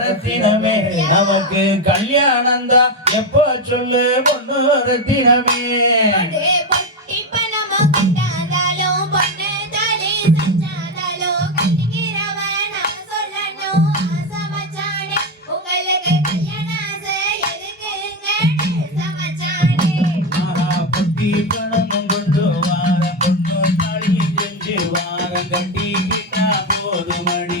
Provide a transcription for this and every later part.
ரத்தினமே நமக்கு கல்யாணந்தா எப்போ சொல்லு பொண்ணு ரத்தினமே கட்டி கிட்டா போதுமடி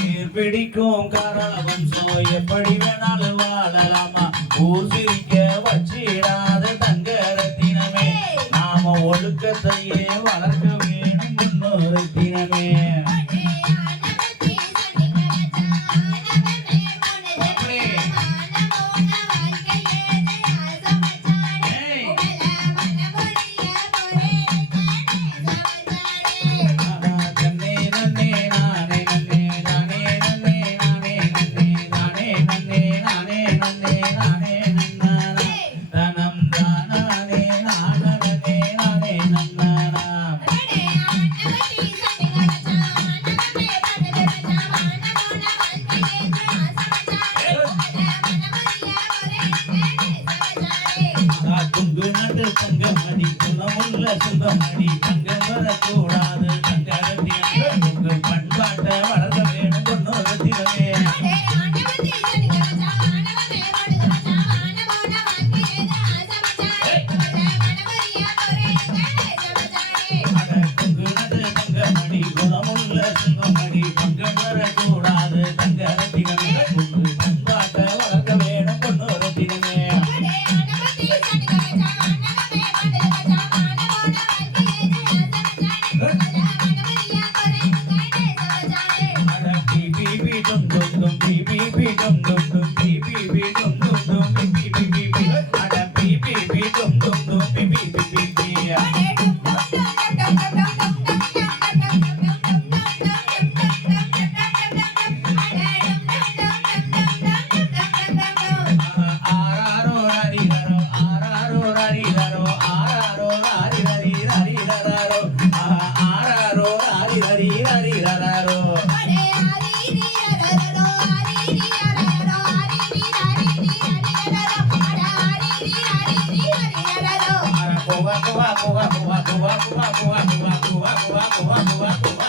பிடிக்கும் கரவன் சோ எப்படி வேணாலும் வாழலாமா? ஊர் சிரிக்க சொந்தமடி தங்கம் வரக்கூடாது தங்கரத்தி உங்கள் பண்பாட்டை வளர் aku aku aku aku aku aku aku aku aku aku aku aku aku